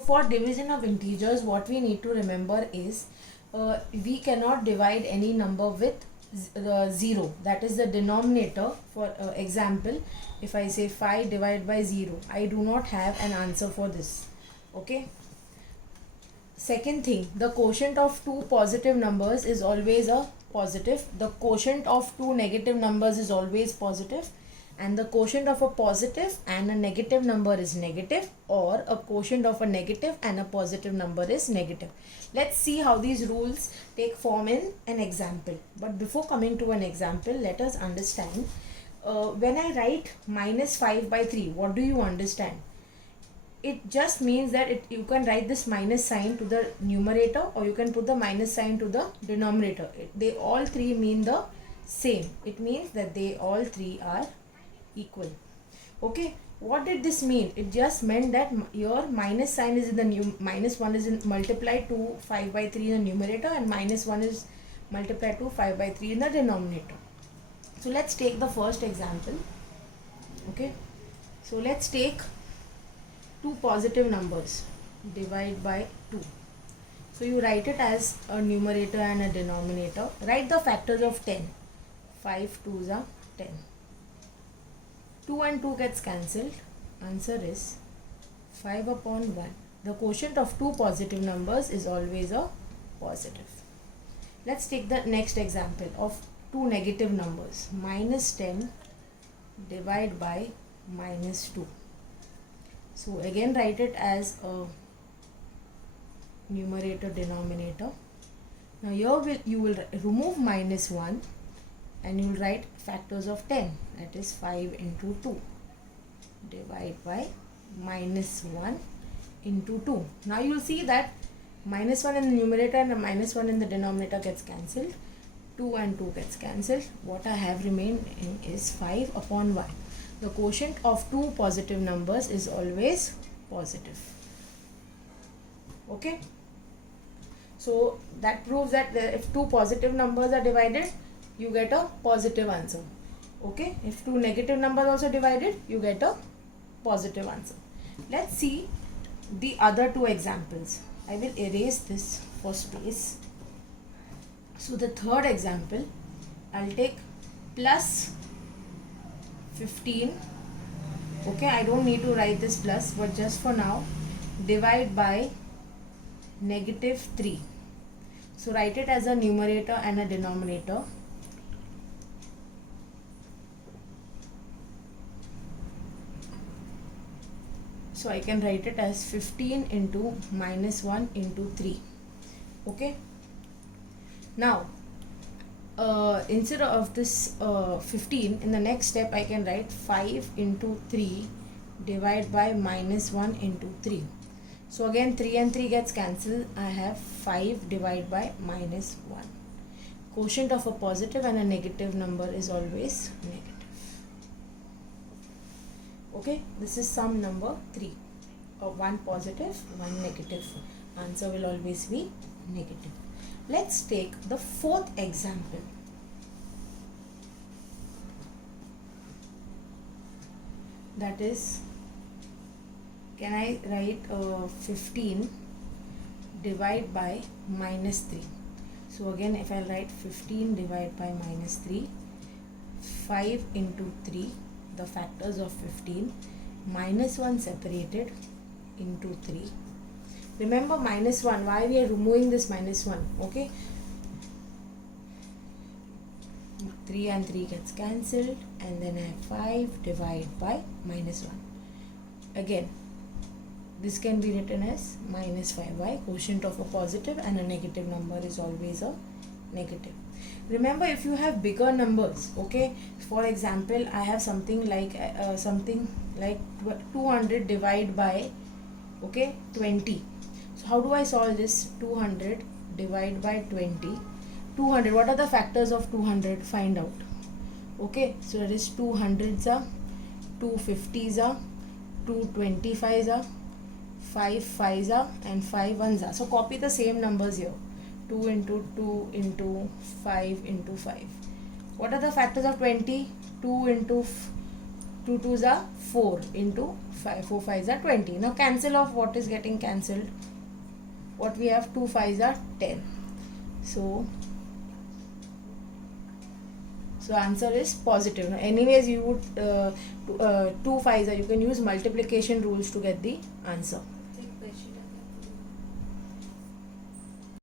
For division of integers, what we need to remember is we cannot divide any number with 0. That is the denominator. For example, if I say 5 divided by 0, I do not have an answer for this. Okay. Second thing, the quotient of two positive numbers is always a positive. The quotient of two negative numbers is always positive, and the quotient of a positive and a negative number is negative, or a quotient of a negative and a positive number is negative. Let's see how these rules take form in an example. But before coming to an example, let us understand. When I write minus 5 by 3, what do you understand? It just means that you can write this minus sign to the numerator, or you can put the minus sign to the denominator. They all three mean the same. It means that they all three are equal. Okay, what did this mean? It just meant that your minus sign is in the minus 1 is multiplied to 5 by 3 in the numerator, and minus 1 is multiplied to 5 by 3 in the denominator. So let's take the first example. Okay, so let's take two positive numbers, divide by 2. So you write it as a numerator and a denominator. Write the factors of 10. 5 2s are 10. 2 and 2 gets cancelled. Answer is 5 upon 1. The quotient of two positive numbers is always a positive. Let's take the next example of two negative numbers. Minus 10 divided by minus 2. So again write it as a numerator denominator. Now here you will remove minus 1 and you will write factors of 10, that is 5 into 2 divide by minus 1 into 2. Now you will see that minus 1 in the numerator and the minus 1 in the denominator gets cancelled. 2 and 2 gets cancelled. What I have remaining is 5 upon 1. The quotient of two positive numbers is always positive. Okay. So that proves that if two positive numbers are divided, you get a positive answer. Okay. If two negative numbers also divided, you get a positive answer. Let's see the other two examples. I will erase this for space. So the third example, I'll take plus 15. Okay, I don't need to write this plus, but just for now, divide by negative 3. So write it as a numerator and a denominator. So I can write it as 15 into minus 1 into 3. Okay. Now, instead of this 15, in the next step I can write 5 into 3 divided by minus 1 into 3. So again 3 and 3 gets cancelled. I have 5 divided by minus 1. Quotient of a positive and a negative number is always negative. Okay, this is sum number 3. 1 positive, 1 negative. Answer will always be negative. Let's take the fourth example. That is, can I write 15 divide by minus 3. So again, if I write 15 divided by minus 3, 5 into 3, the factors of 15, minus 1 separated into 3. Remember minus 1, why we are removing this minus 1, okay? 3 and 3 gets cancelled, and then I have 5 divided by minus 1. Again, this can be written as minus 5. Why? Quotient of a positive and a negative number is always a negative. Remember, if you have bigger numbers, okay, for example, I have something like 200 divided by, okay, 20. So how do I solve this? 200 divided by 20. 200, what are the factors of 200? Find out. Okay, so it is 2 hundreds are, 2 50s are, 2 25s are, 5 5s are, and 5 1s are. So copy the same numbers here. 2 into 2 into 5 into 5. What are the factors of 20? 2 into 2 2s are 4 into 5, 4 5s are 20. Now cancel off what is getting cancelled. What we have, 2 5s are 10. So answer is positive. Now anyways you would 2 5s are, you can use multiplication rules to get the answer.